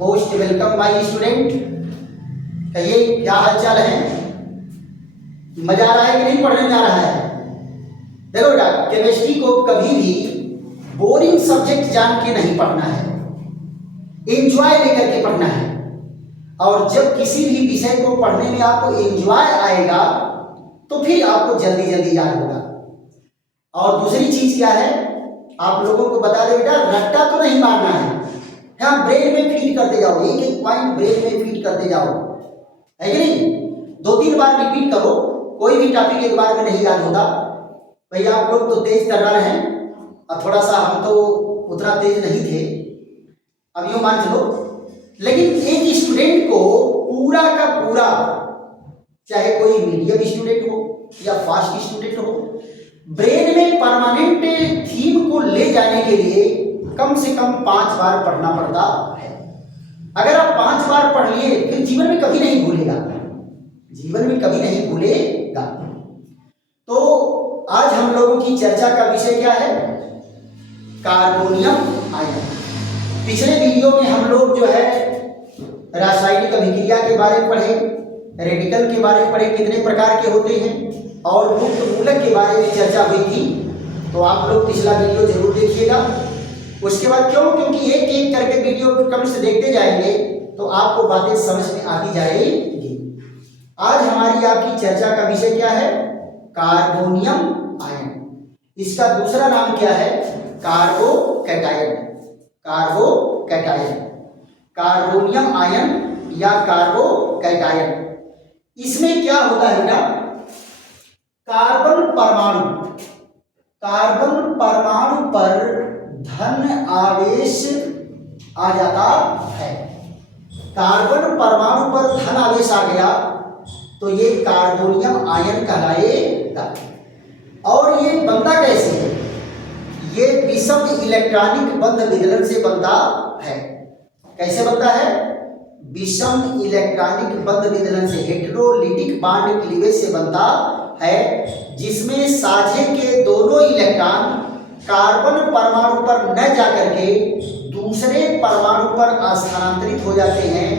Most welcome my student. कहिए क्या हालचाल है, मजा आ रहा है कि नहीं पढ़ने में आ रहा है? देखो बेटा, केमिस्ट्री को कभी भी बोरिंग सब्जेक्ट जान के नहीं पढ़ना है, एंजॉय लेकर के पढ़ना है। और जब किसी भी विषय को पढ़ने में आपको एंजॉय आएगा तो फिर आपको जल्दी जल्दी याद होगा। और दूसरी चीज क्या है, आप लोगों को बता दें बेटा, रट्टा तो नहीं मारना है। हाँ, ब्रेन में फीड करते जाओ, एक एक पॉइंट ब्रेन में फीड करते जाओ, है कि नहीं? 2-3 बार रिपीट करो। कोई भी टॉपिक एक बार में नहीं याद होता। भैया आप लोग तो तेज कर रहे हैं और थोड़ा सा हम तो उतना तेज नहीं थे, अब यूँ मान चलो। लेकिन एक स्टूडेंट को पूरा का पूरा, चाहे कोई मीडियम स्टूडेंट हो या फास्ट स्टूडेंट हो, ब्रेन में परमानेंट थीम को ले जाने के लिए कम से कम 5 बार पढ़ना पड़ता है। अगर आप 5 बार पढ़ लिए फिर जीवन में कभी नहीं भूलेगा, जीवन में कभी नहीं भूलेगा। तो आज हम लोगों की चर्चा का विषय क्या है? Carbonium ion. पिछले वीडियो में हम लोग जो है रासायनिक अभिक्रिया के बारे में पढ़े, रेडिकल के बारे में पढ़े, कितने प्रकार के होते हैं, और मुक्त मूलक के बारे में चर्चा हुई थी। तो आप लोग पिछला वीडियो जरूर देखिएगा। उसके बाद क्योंकि एक एक करके वीडियो क्रम से देखते जाएंगे तो आपको बातें समझ में आती जाएगी। आज हमारी आपकी चर्चा का विषय क्या है? Carbonium ion. इसका दूसरा नाम क्या है? कार्बोकैटायन। कार्बोकैटायन, कार्बोनियम आयन या कार्बोकैटायन। इसमें क्या होता है बेटा? कार्बन परमाणु पर धन आवेश आ जाता है। कार्बन परमाणु पर धन आवेश आ गया तो ये कार्बोनियम आयन कहलाएगा। और ये बनता कैसे है? ये विषम इलेक्ट्रॉनिक बंध विदलन से बनता है। कैसे बनता है? विषम इलेक्ट्रॉनिक बंध विदलन से, हेटेरोलिटिक बॉन्ड क्लीवेज से बनता है, जिसमें साझे के दोनों इलेक्ट्रॉन कार्बन परमाणु पर न जाकर के दूसरे परमाणु पर स्थानांतरित हो जाते हैं,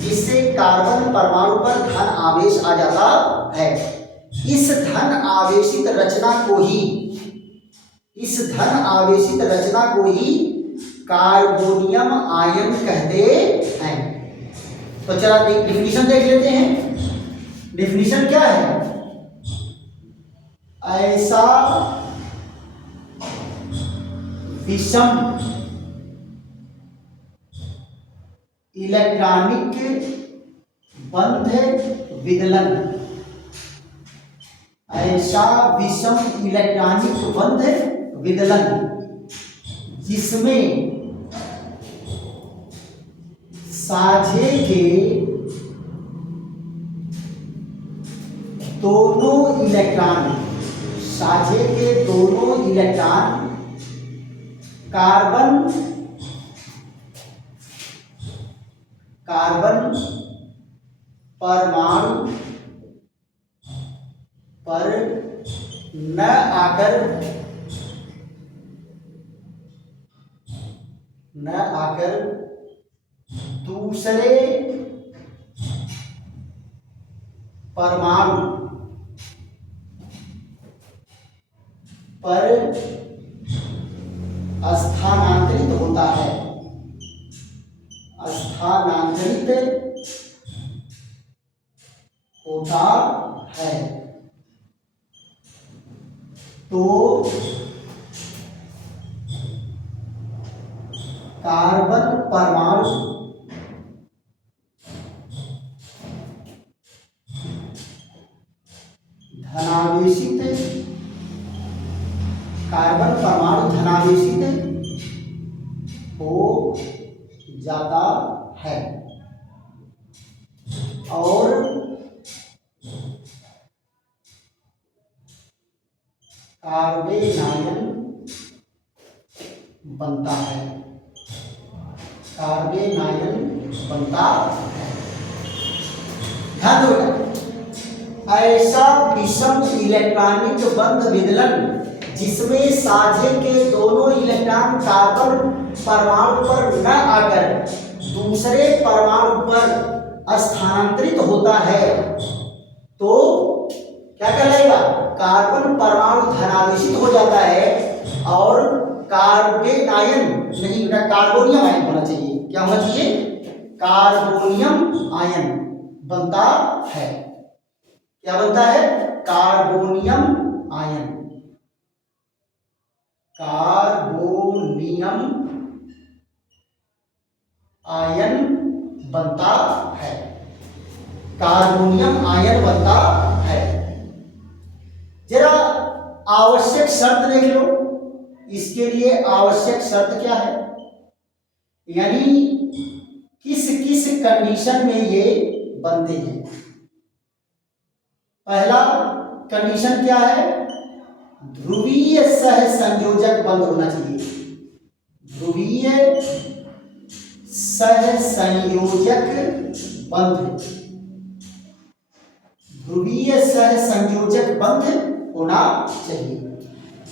जिससे कार्बन परमाणु पर धन आवेश आ जाता है। इस धन आवेशित रचना को ही कार्बोनियम आयन कहते हैं। तो चला डिफिनीशन देख लेते हैं। डिफिनीशन क्या है? ऐसा विषम इलेक्ट्रॉनिक बंध विदलन, ऐसा विषम इलेक्ट्रॉनिक बंध विदलन जिसमें साझे के दोनों इलेक्ट्रॉन कार्बन परमाणु पर न आकर दूसरे परमाणु पर स्थानांतरित होता है। तो कार्बन परमाणु धनावेशित हो जाता है और कार्बेनायन बनता है। ध्यान दो बेटा, ऐसा विषम इलेक्ट्रॉनिक बंध विदलन जिसमें साझे के दोनों इलेक्ट्रॉन कार्बन परमाणु पर न आकर दूसरे परमाणु पर स्थानांतरित होता है तो क्या कहलाएगा? कार्बन परमाणु धनावेशित हो जाता है और कार्बन आयन नहीं बेटा, कार्बोनियम आयन होना चाहिए। क्या होना चाहिए? कार्बोनियम आयन बनता है। क्या बनता है? Carbonium ion. कार्बोनियम आयन बनता है। कार्बोनियम आयन बनता है। जरा आवश्यक शर्त देख लो, इसके लिए आवश्यक शर्त क्या है, यानी किस किस कंडीशन में ये बनते हैं। पहला कंडीशन क्या है? ध्रुवीय सहसंयोजक बंध होना चाहिए। ध्रुवीय सहसंयोजक बंध, ध्रुवीय सहसंयोजक बंध होना चाहिए।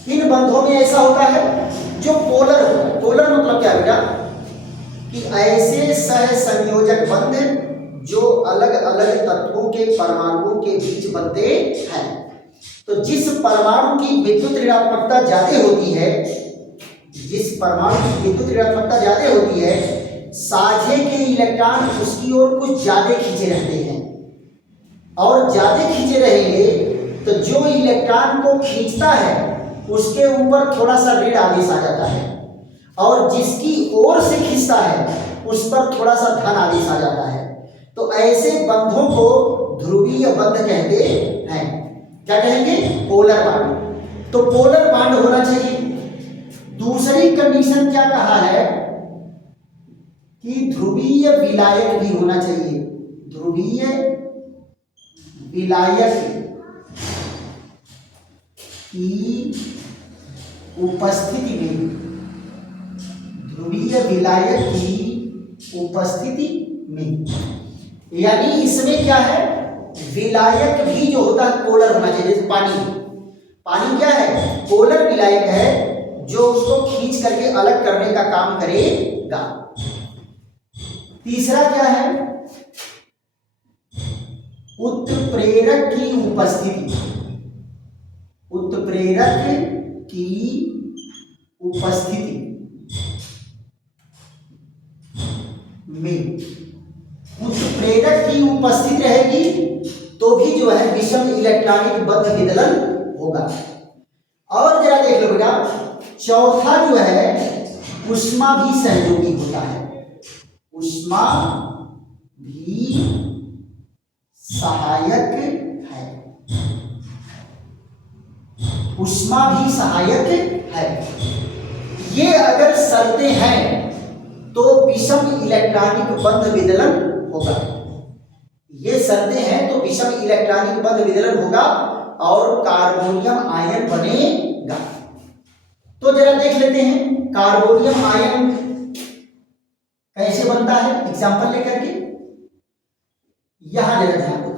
इन बंधों में ऐसा होता है जो पोलर होता है। पोलर मतलब क्या बेटा? कि ऐसे सहसंयोजक बंध जो अलग अलग तत्वों के परमाणुओं के बीच बनते हैं। तो जिस परमाणु की विद्युत ऋणात्मकता ज्यादा होती है, जिस परमाणु की विद्युत ऋणात्मकता ज्यादा होती है, साझे के इलेक्ट्रॉन उसकी ओर कुछ ज्यादा खींचे रहते हैं, और ज्यादा खींचे रहेंगे तो जो इलेक्ट्रॉन को खींचता है उसके ऊपर थोड़ा सा ऋण आवेश आ जाता है, और जिसकी ओर से खींचता है उस पर थोड़ा सा धन आवेश आ जाता है। तो ऐसे बंधों को ध्रुवीय बंध कहते हैं। क्या कहेंगे? Polar bond. तो पोलर बॉन्ड होना चाहिए। दूसरी कंडीशन क्या कहा है कि ध्रुवीय विलायक भी होना चाहिए। ध्रुवीय विलायक की उपस्थिति में, ध्रुवीय विलायक की उपस्थिति में, यानी इसमें क्या है? विलायक भी जो होता है पोलर होना चाहिए। जैसे पानी, पानी क्या है? पोलर विलायक है जो उसको खींच करके अलग करने का काम करेगा। तीसरा क्या है? उत्प्रेरक की उपस्थिति, उत्प्रेरक की उपस्थिति में, उत्प्रेरक की उपस्थिति रहेगी तो भी जो है विषम इलेक्ट्रॉनिक बंध विदलन होगा। और जरा देख लो बेटा, चौथा जो है ऊष्मा भी सहयोगी होता है। ऊष्मा भी सहायक है। ऊष्मा भी सहायक है। ये अगर शर्तें हैं तो विषम इलेक्ट्रॉनिक बंध विदलन होगा। ये शर्तें हैं तो विषम इलेक्ट्रॉनिक बंध विदलन होगा और कार्बोनियम आयन बनेगा। तो जरा देख लेते हैं कार्बोनियम आयन कैसे बनता है, एग्जांपल लेकर के। यहां जरा ध्यान दो।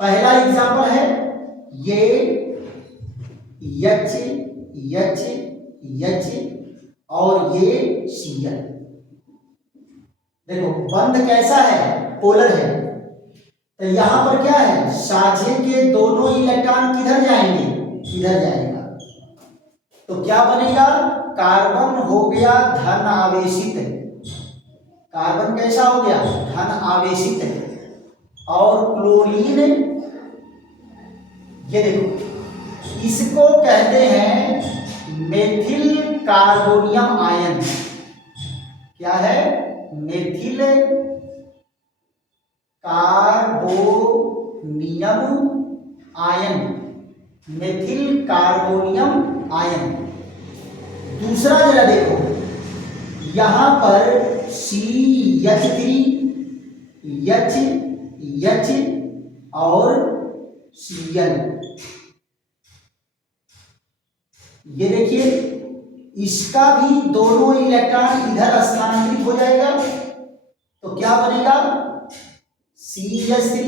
पहला एग्जांपल है ये H H H और ये Cl। देखो बंध कैसा है? पोलर है। तो यहां पर क्या है? साझे के दोनों इलेक्ट्रॉन किधर जाएंगे? इधर जाएगा। तो क्या बनेगा? कार्बन हो गया धन आवेशित। कार्बन कैसा हो गया? धन आवेशित है। और क्लोरीन, ये देखो इसको कहते हैं मेथिल कार्बोनियम आयन। क्या है? Methyl carbonium ion, methyl carbonium ion. दूसरा जरा देखो, यहां पर CH3 H और Cl, ये देखिए इसका भी दोनों इलेक्ट्रॉन इधर स्थानांतरित हो जाएगा। तो क्या बनेगा? CH3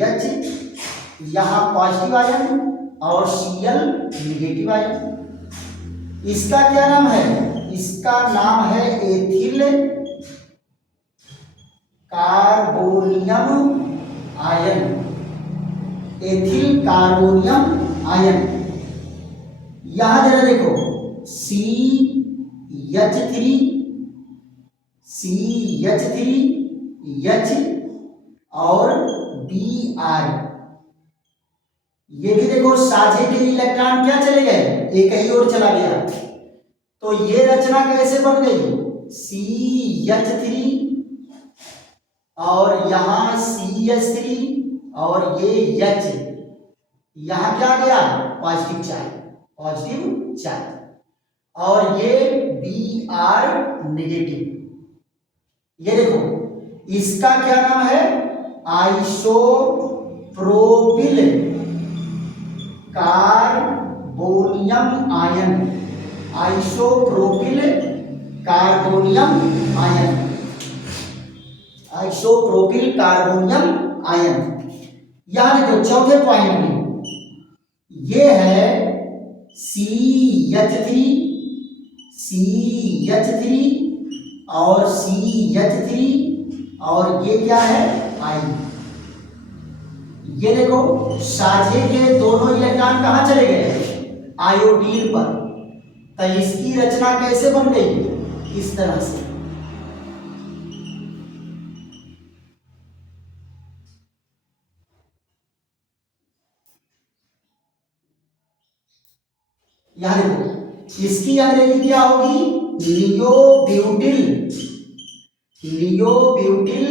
H यहां पॉजिटिव आयन और Cl निगेटिव आयन। इसका क्या नाम है? इसका नाम है ethyl carbonium ion, ethyl carbonium ion. यहां जरा देखो CH3H और Br, ये भी देखो साझे के इलेक्ट्रॉन क्या चले गए, एक ही ओर चला गया। तो ये रचना कैसे बन गई, CH3 और यहां CH3 और ये H, यहां क्या गया पॉजिटिव चार्ज और ये Br नेगेटिव। ये देखो इसका क्या नाम है, isopropyl carbonium ion, isopropyl carbonium ion, isopropyl carbonium ion. यहां देखो चौथे पॉइंट में ये है CH3 और CH3 और ये क्या है I। ये देखो साझे के दोनों इलेक्ट्रॉन कहां चले गए, आयोडीन पर। तो इसकी रचना कैसे बन गई, इस तरह से। यहां देखो इसकी अंग्रेजी क्या होगी, नियोब्यूटिल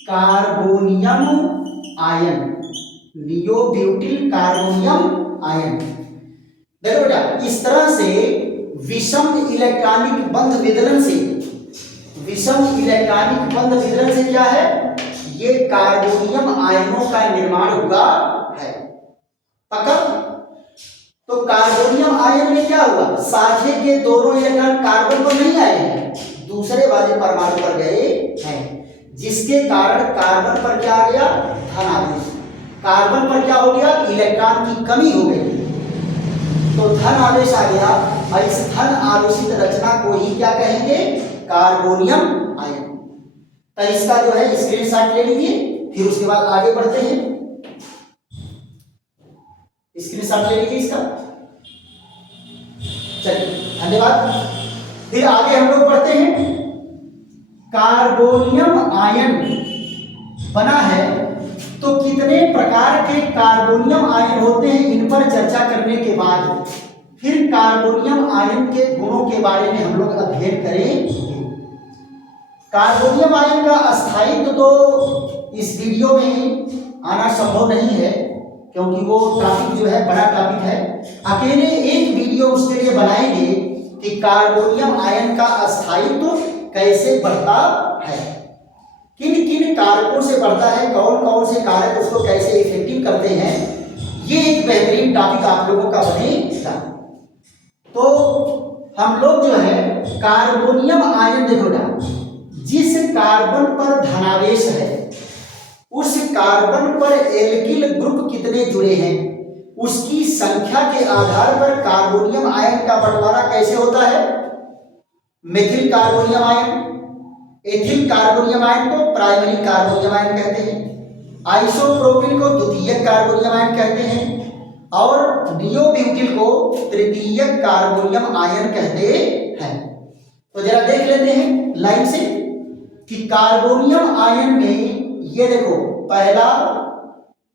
कार्बोनियम आयन, नियोब्यूटिल कार्बोनियम आयन। देखो बेटा इस तरह से विषम इलेक्ट्रॉनिक बंध विदलन से, विषम इलेक्ट्रॉनिक बंध विदलन से क्या है, ये कार्बोनियम आयनों का निर्माण हुआ है। पक्का। तो कार्बोनियम आयन में क्या हुआ, साझे के दोनों इलेक्ट्रॉन कार्बन पर नहीं आए हैं, दूसरे वाले परमाणु पर गए हैं, जिसके कारण कार्बन पर क्या आ गया, धन आवेश। कार्बन पर क्या हो गया, इलेक्ट्रॉन की कमी हो गई, तो धन आवेश आ गया। और इस धन आवेशित रचना को ही क्या कहेंगे, कार्बोनियम आयन। तो इसका जो है स्क्रीनशॉट ले लीजिए, फिर उसके बाद आगे बढ़ते हैं। स्क्रीनशॉट ले लीजिए इसका। चलिए धन्यवाद। फिर आगे हम लोग बढ़ते हैं। कार्बोनियम आयन बना है तो कितने प्रकार के कार्बोनियम आयन होते हैं, इन पर चर्चा करने के बाद फिर कार्बोनियम आयन के गुणों के बारे में हम लोग अध्ययन करेंगे। कार्बोनियम आयन का अस्थायित्व तो इस वीडियो में आना संभव नहीं है, क्योंकि वो टॉपिक जो है बड़ा टॉपिक है। अकेले एक वीडियो उसके लिए बनाएंगे कि कार्बोनियम आयन का अस्थायित्व कैसे बढ़ता है, किन किन कारकों से बढ़ता है, कौन कौन से कारक उसको कैसे इफेक्टिव करते हैं। ये एक बेहतरीन टॉपिक आप लोगों का बनेगा। तो हम लोग जो है कार्बोनियम आयन देखो ना, जिस कार्बन पर धनावेश है उस कार्बन पर एल्किल ग्रुप कितने जुड़े हैं, उसकी संख्या के आधार पर कार्बोनियम आयन का बंटवारा कैसे होता है। Methyl carbonium ion, ethyl carbonium ion को प्राइमरी कार्बोनियम आयन कहते हैं, आइसोप्रोपिल को द्वितीयक कार्बोनियम आयन कहते हैं और नियोब्यूटिल को तृतीयक कार्बोनियम आयन कहते हैं। तो जरा देख लेते हैं लाइन से कि कार्बोनियम आयन में ये देखो, पहला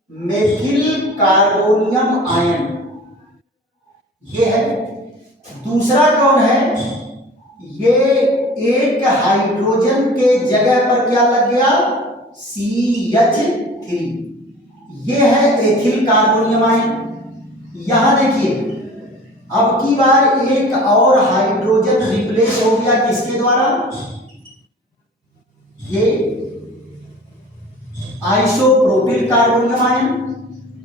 मेथिल कार्बोनियम आयन ये है, दूसरा कौन है, ये एक हाइड्रोजन के जगह पर क्या लग गया, CH3, ये है एथिल कार्बोनियम आयन। यहां देखिए अब की बार एक और हाइड्रोजन रिप्लेस हो गया किसके द्वारा, ये आइसोप्रोपिल कार्बोनियम आयन।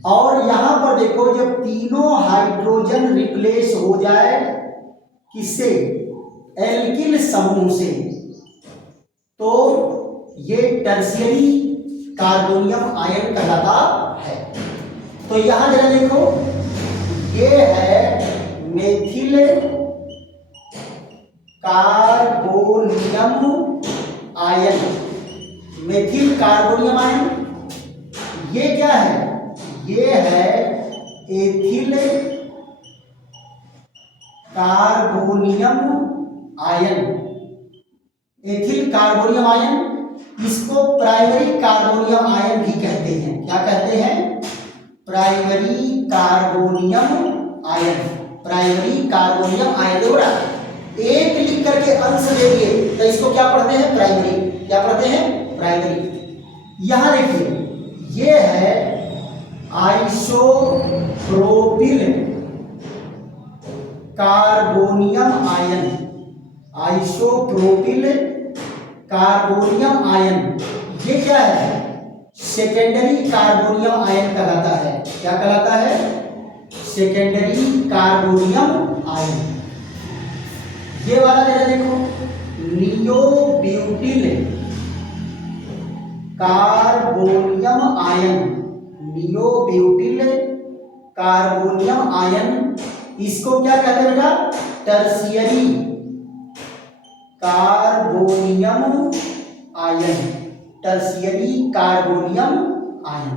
और यहां पर देखो जब तीनों हाइड्रोजन रिप्लेस हो जाए किससे, एल्किल समूह से, तो ये टर्शियरी कार्बोनियम आयन कहलाता है। तो यहां जरा देखो, ये है methyl carbonium ion, methyl carbonium ion. ये क्या है? ये है ethyl carbonium ion, ethyl carbonium ion. इसको प्राइमरी कार्बोनियम आयन भी कहते हैं। क्या कहते हैं? Primary carbonium ion, primary carbonium ion. देखो एक लिख करके अंश दे दिए तो इसको क्या पढ़ते हैं? प्राइमरी। क्या पढ़ते हैं? प्राइमरी। यहां देखिए ये है isopropyl carbonium ion, isopropyl carbonium ion. ये क्या है? सेकेंडरी कार्बोनियम आयन कहलाता है। क्या कहलाता है? Secondary carbonium ion. ये वाला जरा देखो, नियोब्यूटिल कार्बोनियम आयन, नियोब्यूटिल कार्बोनियम आयन। इसको क्या कहते हैं बेटा? Tertiary carbonium ion, tertiary carbonium ion.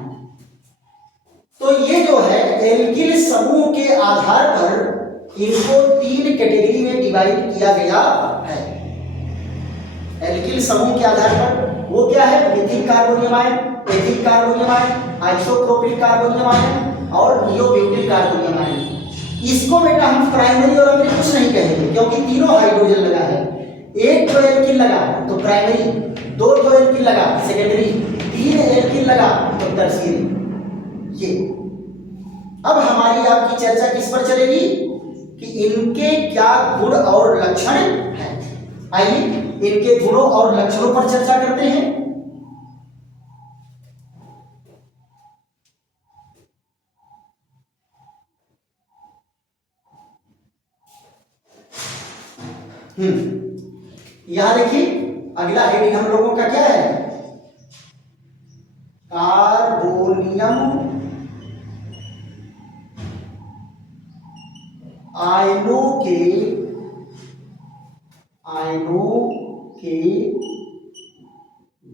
तो ये जो है एल्किल समूह के आधार पर इनको 3 कैटेगरी में डिवाइड किया गया है। एल्किल समूह के आधार पर वो क्या है? Methyl carbonium ion, ethyl carbonium ion, isopropyl carbonium ion और नियोब्यूटिल कार्बोनियम आयन। इसको बेटा हम प्राइमरी और अम्लीय कुछ नहीं कहेंगे क्योंकि तीनों हाइड्रोजन लगा है। एक तो एल्किल लगा तो प्राइमरी, दो तो एल्किल लगा सेकेंडरी, 3 एल्किल लगा तो टर्शियरी। ये अब हमारी आपकी चर्चा किस पर चलेगी कि इनके क्या गुण और लक्षण हैं। आइए इनके गुणों और लक्षणों पर चर्चा करते हैं। यहां देखिए अगला हेडिंग हम लोगों का क्या है? कार्बोनियम आयनों के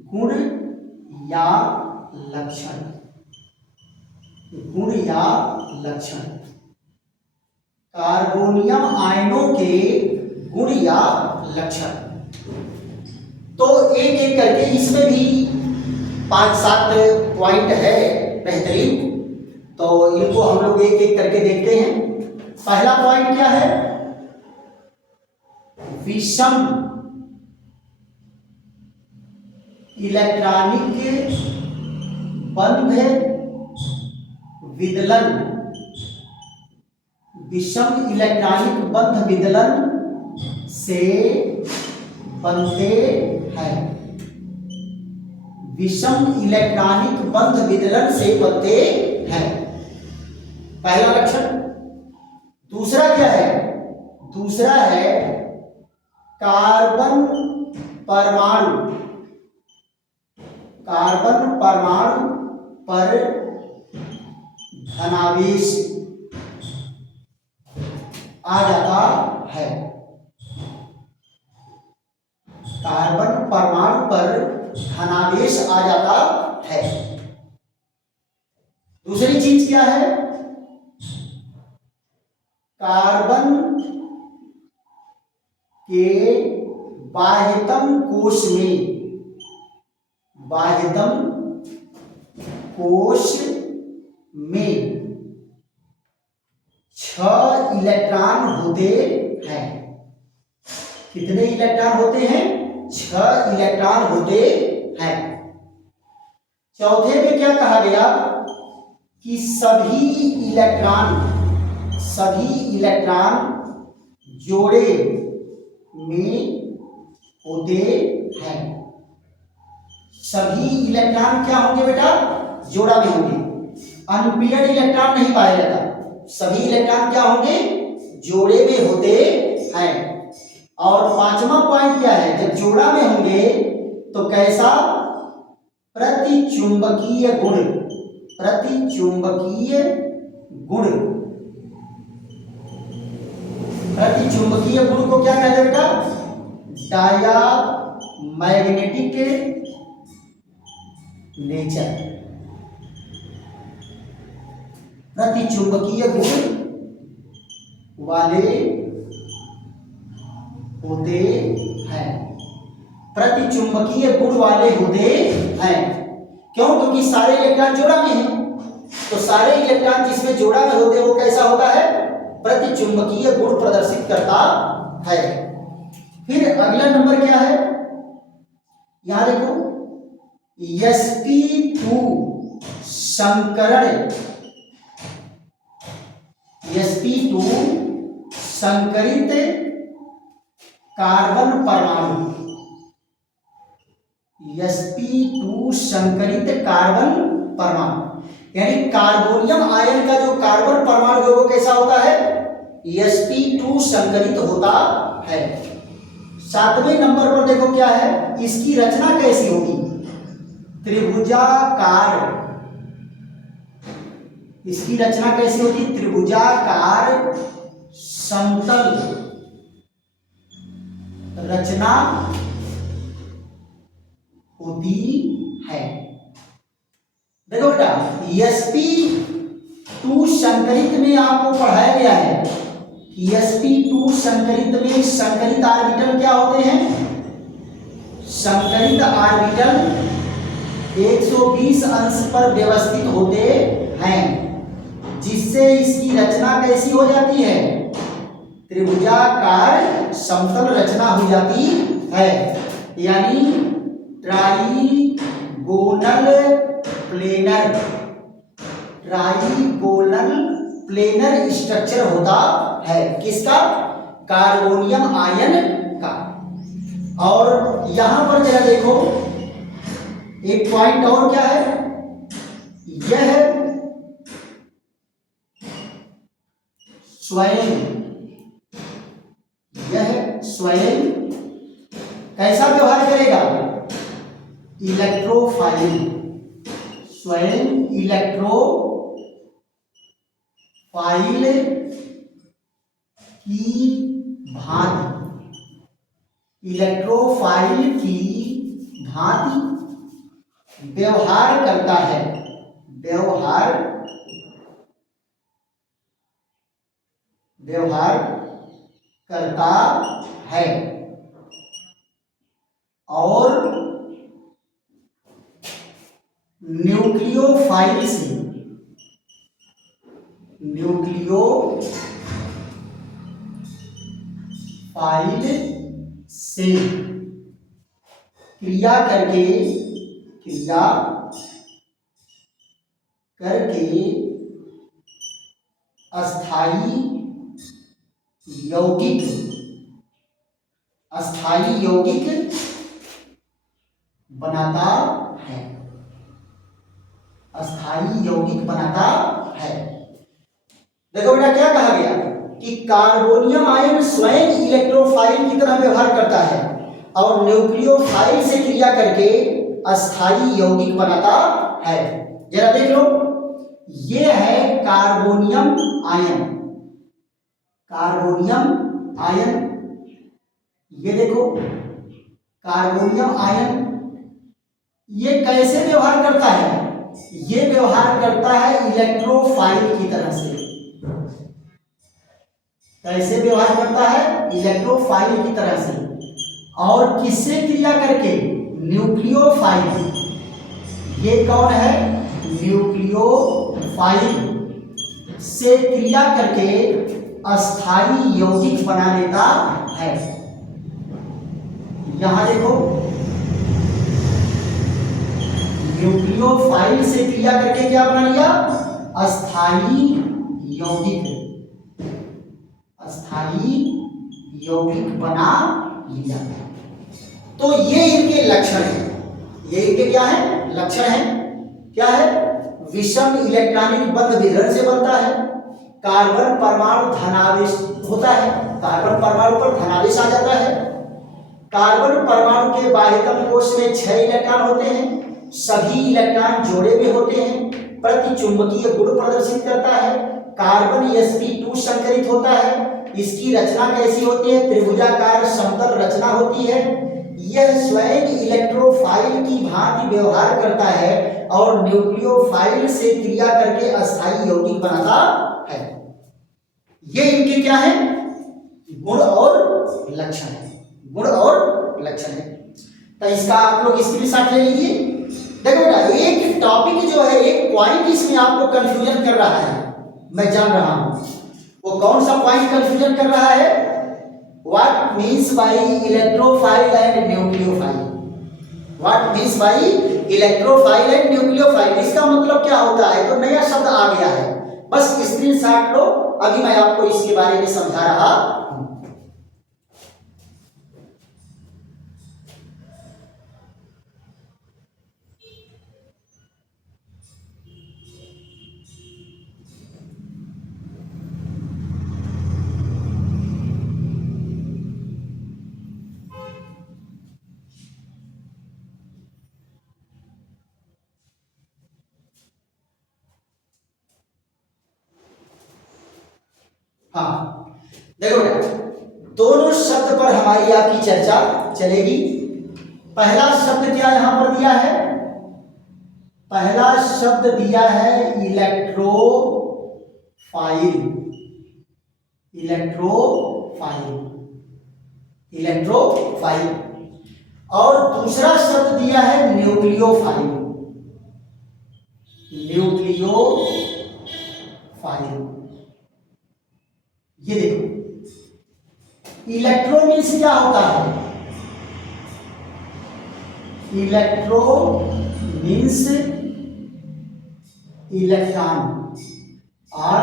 गुण या लक्षण, गुण या लक्षण। कार्बोनियम आयनों के गुण या लक्षण। तो एक एक करके इसमें भी 5-7 पॉइंट है बेहतरीन, तो इनको हम लोग एक एक करके देखते हैं। पहला पॉइंट क्या है? विषम इलेक्ट्रॉनिक बंध विदलन, विषम इलेक्ट्रॉनिक बंध विदलन से बनते हैं, विषम इलेक्ट्रॉनिक बंध विदलन से बनते हैं। पहला लक्षण। दूसरा क्या है? दूसरा है कार्बन परमाणु, कार्बन परमाणु पर धनावेश आ जाता है, कार्बन परमाणु पर धनावेश आ जाता है। दूसरी चीज क्या है? कार्बन के बाह्यतम कोश में, बाह्यतम कोश में 6 इलेक्ट्रॉन होते हैं। कितने इलेक्ट्रॉन होते हैं? 6 इलेक्ट्रॉन होते हैं। चौथे में क्या कहा गया कि सभी इलेक्ट्रॉन जोड़े में होते हैं। सभी इलेक्ट्रॉन क्या होंगे बेटा? जोड़ा में होंगे। अनपेयर्ड इलेक्ट्रॉन नहीं पाया जाता। सभी इलेक्ट्रॉन क्या होंगे? जोड़े में होते हैं। और 5वां पॉइंट क्या है? जब जोड़ा में होंगे तो कैसा? प्रतिचुंबकीय गुण, प्रतिचुंबकीय गुण। प्रतिचुंबकीय गुण को क्या कहते हैं बेटा? डायामैग्नेटिक नेचर, प्रतिचुंबकीय गुण वाले होते हैं, प्रतिचुंबकीय गुण वाले होते हैं। क्यों? क्योंकि सारे इलेक्ट्रॉन जोड़ा में हैं, तो सारे इलेक्ट्रॉन जिसमें जोड़ा में होते हैं वो कैसा होता है? प्रतिचुंबकीय गुण प्रदर्शित करता है। फिर अगला नंबर क्या है? यहां देखो, sp2 संकरण, sp2 संकरित कार्बन परमाणु, sp2 संकरित कार्बन परमाणु, यानी कार्बोनियम आयन का जो कार्बन परमाणु है वो कैसा होता है? sp2 संकरित होता है। 7वें नंबर पर देखो क्या है, इसकी रचना कैसी होगी? त्रिभुजाकार, इसकी रचना कैसी होती? त्रिभुजाकार समतल रचना होती है। देखो बेटा, sp2 संकरित में आपको पढ़ाया गया है कि sp2 संकरित में संकरित ऑर्बिटल क्या होते हैं? संकरित ऑर्बिटल 120 अंश पर व्यवस्थित होते हैं, जिससे इसकी रचना कैसी हो जाती है? त्रिभुजाकार समतल रचना हो जाती है, यानी trigonal planar, trigonal planar structure होता है। किसका? कार्बोनियम आयन का। और यहां पर जरा देखो, एक पॉइंट और क्या है? यह स्वयं, यह स्वयं कैसा व्यवहार करेगा? इलेक्ट्रोफाइल, स्वयं इलेक्ट्रोफाइल की भांति, इलेक्ट्रोफाइल की भांति व्यवहार करता है, व्यवहार करता है। और न्यूक्लियोफाइल से, न्यूक्लियोफाइल से क्रिया करके अस्थाई यौगिक बनाता है, अस्थाई यौगिक बनाता है। देखो बेटा, क्या कहा गया कि कार्बोनियम आयन स्वयं इलेक्ट्रोफाइल की तरह व्यवहार करता है और न्यूक्लियोफाइल से क्रिया करके अस्थाई यौगिक बनाता है। जरा देख लो, ये है कार्बोनियम आयन, कार्बोनियम आयन, ये देखो कार्बोनियम आयन, ये कैसे व्यवहार करता है? ये व्यवहार करता है इलेक्ट्रोफाइल की तरह से। कैसे व्यवहार करता है? इलेक्ट्रोफाइल की तरह से। और किससे क्रिया करके? न्यूक्लियोफाइल। ये कौन है? न्यूक्लियोफाइल से क्रिया करके अस्थाई यौगिक बना लेता है। यहां देखो, न्यूक्लियोफाइल से क्रिया करके क्या बना लिया? अस्थाई यौगिक, अस्थाई यौगिक बना लिया। तो ये इनके लक्षण हैं, ये इनके क्या है? लक्षण है। क्या है? विषम इलेक्ट्रॉनिक बंध वितरण से बनता है, कार्बन परमाणु धनावेश होता है, कार्बन परमाणु पर धनावेश आ जाता है, कार्बन परमाणु के बाह्यतम कोश में 6 इलेक्ट्रॉन होते हैं, सभी इलेक्ट्रॉन जोड़े में होते हैं, प्रतिचुंबकीय गुण प्रदर्शित करता है, कार्बन sp2 संकरित होता है, इसकी रचना कैसी होती है? त्रिभुजाकार समतल रचना होती है। यह स्वयं इलेक्ट्रोफाइल की भांति व्यवहार करता है और न्यूक्लियोफाइल से क्रिया करके अस्थायी यौगिक बनाता है। ये इनके क्या है? गुण और लक्षण है। गुण और लक्षण है। तो इसका आप लोग स्क्रीनशॉट ले लीजिए। देखो बेटा, एक टॉपिक जो है, एक पॉइंट इसमें आपको कंफ्यूजन कर रहा है, मैं जान रहा हूं। वो कौन सा पॉइंट कंफ्यूजन कर रहा है? What means by electrophile and nucleophile. What means by electrophile and nucleophile, इसका मतलब क्या होता है? तो नया शब्द आ गया है, बस स्क्रीनशॉट लो। अभी मैं आपको इसके बारे में समझा रहा हूं। हाँ, देखो बेटा, दोनों शब्द पर हमारी आपकी चर्चा चलेगी। पहला शब्द क्या यहां पर दिया है? पहला शब्द दिया है इलेक्ट्रोफाइल। Electrophile, electrophile. और दूसरा शब्द दिया है न्यूक्लियोफाइल। न्यूक्लियोफाइल। ये देखो, इलेक्ट्रो मीन्स क्या होता है? इलेक्ट्रो मीन्स इलेक्ट्रॉन और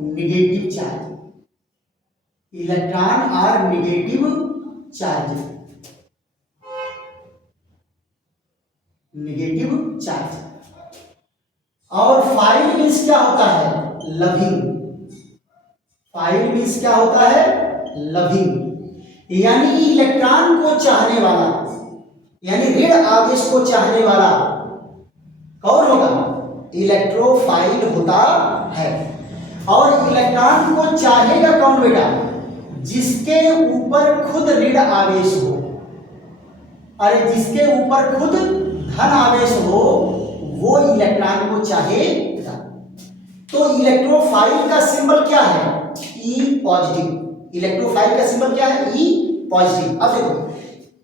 नेगेटिव चार्ज। इलेक्ट्रॉन और नेगेटिव चार्ज। Negative charge. और फाइल मीन्स क्या होता है? लविंग। फाइल मीन्स क्या होता है? लविंग, यानी इलेक्ट्रॉन को चाहने वाला, यानी ऋण आवेश को चाहने वाला कौन होगा? इलेक्ट्रोफाइल होता है। और इलेक्ट्रॉन को चाहेगा कौन बेटा? जिसके ऊपर खुद ऋण आवेश हो। अरे जिसके ऊपर खुद धन आवेश हो वो इलेक्ट्रॉन को चाहेगा। तो इलेक्ट्रोफाइल का सिंबल क्या है? ई पॉजिटिव। इलेक्ट्रोफाइल का सिंबल क्या है? ई पॉजिटिव। अब देखो,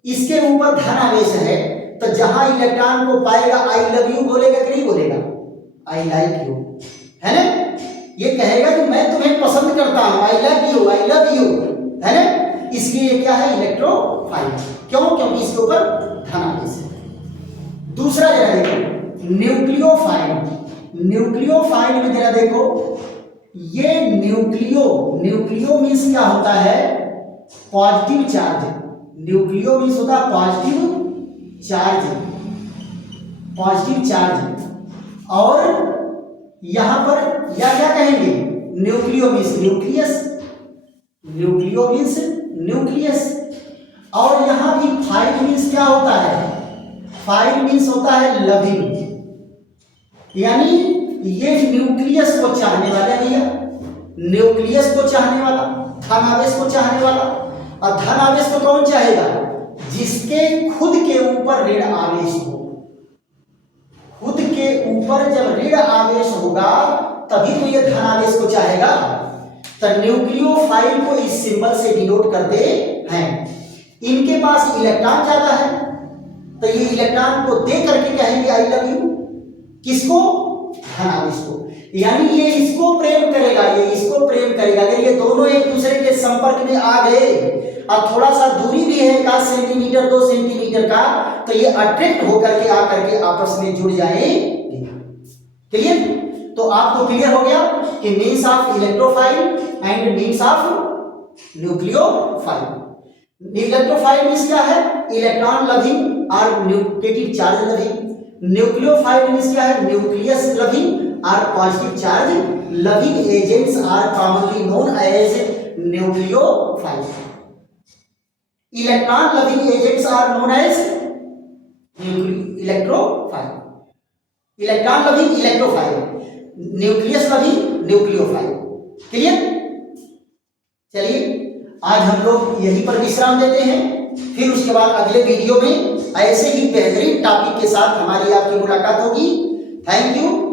इसके ऊपर धन आवेश है, तो जहां इलेक्ट्रॉन को पाएगा आई लव यू बोलेगा कि नहीं बोलेगा? आई लाइक यू, है ना? ये कहेगा कि मैं तुम्हें पसंद करता हूं, I love you, I love you, है ना? इसलिए ये क्या है? इलेक्ट्रोफाइल। क्यों? क्योंकि इसके ऊपर धन आवेश है। दूसरा जरा देखो, न्यूक्लियोफाइल। न्यूक्लियोफाइल में जरा देखो, ये न्यूक्लियो मीन्स क्या होता है? Positive charge. न्यूक्लियो मीन्स होता है पॉजिटिव चार्ज। Positive charge. और यहां पर या क्या कहेंगे? Nucleo means nucleus. Nucleo means nucleus. और यहां भी फाइल मीन्स क्या होता है? फाइल मीन्स होता है लविंग, यानी ये न्यूक्लियस को चाहने वाला भैया, न्यूक्लियस को चाहने वाला, धन आवेश को चाहने वाला। और धन आवेश को कौन चाहेगा? जिसके खुद के ऊपर ऋण आवेश हो। खुद के ऊपर जब ऋण आवेश होगा तभी तो ये धन आवेश को चाहेगा। तो न्यूक्लियोफाइल को इस सिंबल से डिनोट करते हैं। इनके पास इलेक्ट्रॉन ज्यादा है, तो ये इलेक्ट्रॉन को दे करके कहेंगे आई लव यू। किसको? धन आवेश को। यानी ये इसको प्रेम करेगा, ये इसको प्रेम करेगा। अगर ये दोनों एक दूसरे के संपर्क में आ गए और थोड़ा सा दूरी भी है, 1 सेंटीमीटर 2 सेंटीमीटर का, तो ये अट्रैक्ट होकर के आकर के आपस में जुड़ जाएंगे। क्लियर? तो आपको क्लियर हो गया कि means of electrophile and means of nucleophile. Electrophile means क्या है? इलेक्ट्रॉन लविंग और negative charge loving. Nucleophile means क्या है? न्यूक्लियस लविंग और positive charge loving agents are commonly known as nucleophile. Electron loving agents are known as electrophile. Electron loving electrophile, nucleus loving nucleophile. Clear? चलिए आज हम लोग यहीं पर विश्राम देते हैं, फिर उसके बाद अगले वीडियो में ऐसे ही बेहतरीन टॉपिक के साथ हमारी आपकी मुलाकात होगी। Thank you.